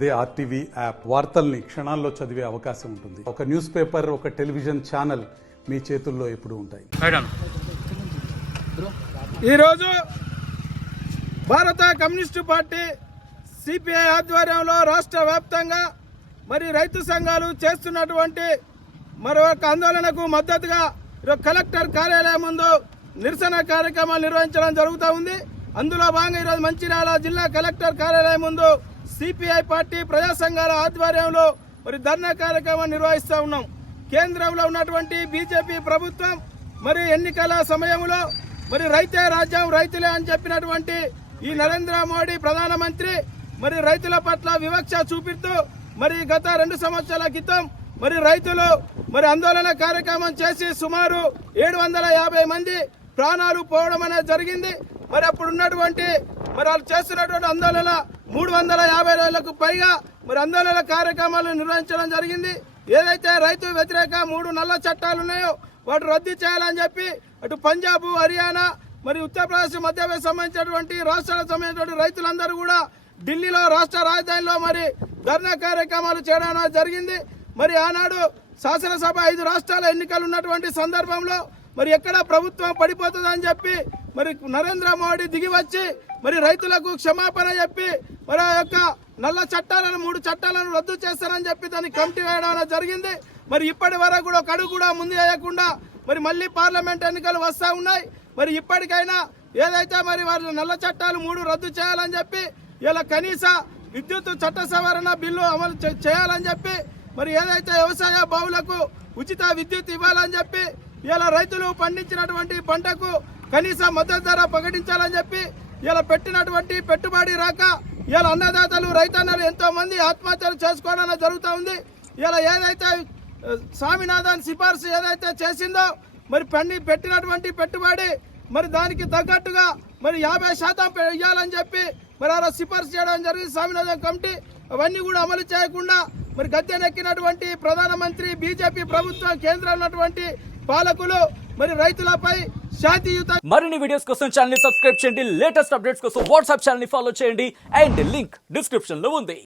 అదే RTV app వార్తల్ని క్షణాల్లో చదివే అవకాశం ఉంటుంది. ఒక న్యూస్ పేపర్, ఒక టెలివిజన్ ఛానల్ మీ చేతుల్లో ఎప్పుడూ ఉంటాయి. ఈరోజు భారత కమ్యూనిస్టు పార్టీ సిపిఐ ఆధ్వర్యంలో రాష్ట్ర వ్యాప్తంగా మరి రైతు సంఘాలు చేస్తున్నటువంటి మరొక ఆందోళనకు మద్దతుగా కలెక్టర్ కార్యాలయం ముందు నిరసన కార్యక్రమాలు నిర్వహించడం జరుగుతూ ఉంది. అందులో భాగంగా ఈరోజు మంచిర్యాల జిల్లా కలెక్టర్ కార్యాలయం ముందు సిపిఐ పార్టీ ప్రజా సంఘాల ఆధ్వర్యంలో మరి ధర్నా కార్యక్రమం నిర్వహిస్తూ ఉన్నాం. కేంద్రంలో ఉన్నటువంటి బీజేపీ ప్రభుత్వం మరి ఎన్నికల సమయంలో మరి రైతే రాజ్యం రైతులే అని చెప్పినటువంటి ఈ నరేంద్ర మోడీ ప్రధానమంత్రి మరి రైతుల పట్ల వివక్ష చూపిస్తూ మరి గత 2 సంవత్సరాల క్రితం మరి రైతులు మరి ఆందోళన కార్యక్రమం చేసి సుమారు 750 మంది ప్రాణాలు పోవడం అనేది జరిగింది. మరి అప్పుడు ఉన్నటువంటి మరి వాళ్ళు చేస్తున్నటువంటి ఆందోళన 350 రోజులకు పైగా మరి ఆందోళన కార్యక్రమాలు నిర్వహించడం జరిగింది. ఏదైతే రైతు వ్యతిరేక 3 నల్ల చట్టాలు ఉన్నాయో వాటి రద్దు చేయాలని చెప్పి అటు పంజాబ్, హర్యానా మరి ఉత్తరప్రదేశ్, మధ్యప్రదేశ్ సంబంధించినటువంటి రాష్ట్రాలకు సంబంధించినటువంటి రైతులందరూ కూడా ఢిల్లీలో రాష్ట్ర రాజధానిలో మరి ధర్నా కార్యక్రమాలు చేయడం జరిగింది. మరి ఆనాడు శాసనసభ 5 రాష్ట్రాల ఎన్నికలు ఉన్నటువంటి సందర్భంలో మరి ఎక్కడ ప్రభుత్వం పడిపోతుందని చెప్పి మరి నరేంద్ర మోడీ దిగి వచ్చి మరి రైతులకు క్షమాపణ చెప్పి మరి ఆ యొక్క నల్ల చట్టాలను 3 చట్టాలను రద్దు చేస్తారని చెప్పి దాన్ని కమిటీ వేయడం జరిగింది. మరి ఇప్పటి వరకు కూడా ఒక అడుగు కూడా ముందు వేయకుండా మరి మళ్ళీ పార్లమెంట్ ఎన్నికలు వస్తూ ఉన్నాయి. మరి ఇప్పటికైనా ఏదైతే మరి వారి నల్ల చట్టాలు 3 రద్దు చేయాలని చెప్పి ఇలా కనీస విద్యుత్ చట్ట సవరణ బిల్లు అమలు చేయాలని చెప్పి మరి ఏదైతే వ్యవసాయ బావులకు ఉచిత విద్యుత్ ఇవ్వాలని చెప్పి ఇలా రైతులు పండించినటువంటి పంటకు కనీస మద్దతు ధర ప్రకటించాలని చెప్పి ఇలా పెట్టినటువంటి పెట్టుబడి రాక ఇలా అన్నదాతలు రైతన్నలు ఎంతో మంది ఆత్మహత్యలు చేసుకోవడం జరుగుతూ ఉంది. ఇలా ఏదైతే స్వామినాథన్ సిఫార్సు ఏదైతే చేసిందో మరి పెట్టినటువంటి పెట్టుబడి మరి దానికి తగ్గట్టుగా మరి 50% ఇవ్వాలని చెప్పి మరి అలా సిఫార్సు చేయడం జరిగింది స్వామినాథన్ కమిటీ. అవన్నీ కూడా అమలు చేయకుండా మరి గద్దెనెక్కినటువంటి ప్రధానమంత్రి బీజేపీ ప్రభుత్వం కేంద్రంలో ఉన్నటువంటి పాలకులు మరి రైతులపై శాంతియుత మరిన్ని వీడియోస్ కోసం ఛానల్ ని సబ్స్క్రైబ్ చేయండి. లేటెస్ట్ అప్డేట్స్ కోసం వాట్సాప్ ఛానల్ ని ఫాలో చేయండి. అండ్ లింక్ డిస్క్రిప్షన్ లో ఉంది.